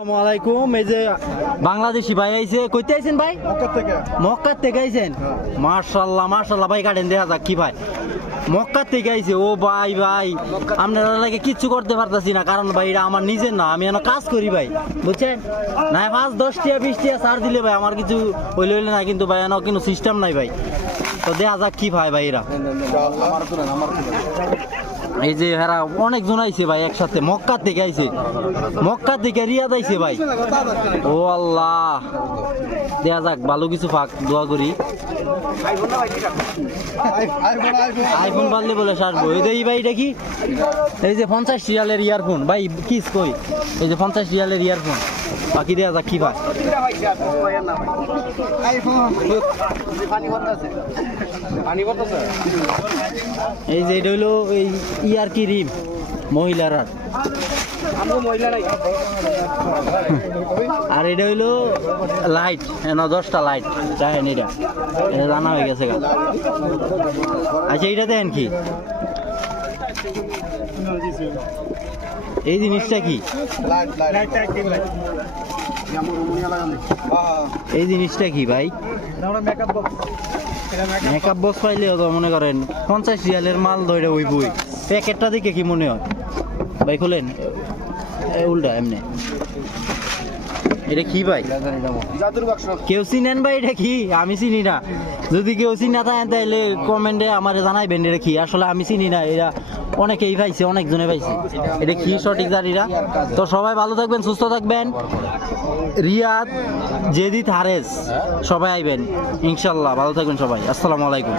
আসসালামু আলাইকুম। এই যে বাংলাদেশি ভাই আইছে, কইতে আইছেন ভাই? মক্কা থেকে আইছেন। মাশাআল্লাহ মাশাআল্লাহ ভাই, গাড়েন দেখা যাক কি ভাই মক্কা থেকে আইছে। ও ভাই ভাই আপনারা লাগে কিচ্ছু করতে পারতাছি না, কারণ ভাই এটা আমার নিজের না, আমি এখনো কাজ করি ভাই, বুঝছেন না? 5-10 টাকা 20 টাকা ছাড় দিলে ভাই আমার কিছু হইলে না, কিন্তু ভাই এখনো কোনো সিস্টেম নাই ভাই। তো দেখা যাক কি ভাই ভাই এরা এই যে হেরা অনেকজন আইছে ভাই একসাথে, মক্কা থেকে আইছে, মক্কা থেকে রিয়াদ আইছে ভাই। ও আল্লাহ, দেখা যাক ভালো কিছু পাক, দোয়া করি। আইফোন পারলে বলে সারবো। এই ভাই এটা কি? এই যে 50 রিয়ালের ইয়ারফোন ভাই, কিস কই? এই যে 50 রিয়ালের ইয়ারফোন, বাকি দেখা যাক কি ভাই। এই যে এটা হইলো এই ইয়ার কি রিম মহিলার, আর এটা হইলো লাইট, 10টা লাইট চাহেন, এটা জানা হয়ে গেছে। আচ্ছা এইটা দেন কি? এই জিনিসটা কি? এই জিনিসটা কি ভাই? মেকআপ বক্স পাইলেও তো মনে করেন 50 রিয়ালের মাল ধরে ওই বই প্যাকেটটা দেখে কি মনে হয় ভাই? খোলেন, উল্টা এমনি। এটা কি ভাই? কেউ চিনেন ভাই এটা কি? আমি চিনি না, যদি কেউ চিনা থাকেন তাহলে কমেন্টে আমার জানাইবেন এটা কি। আসলে আমি চিনি না, এরা অনেকেই পাইছে, অনেকজনে পাইছে, এটা কি সঠিক জানিরা। তো সবাই ভালো থাকবেন, সুস্থ থাকবেন। রিয়াদ জেদিত হারেস সবাই আইবেন ইনশাল্লাহ, ভালো থাকবেন সবাই। আসসালামু আলাইকুম।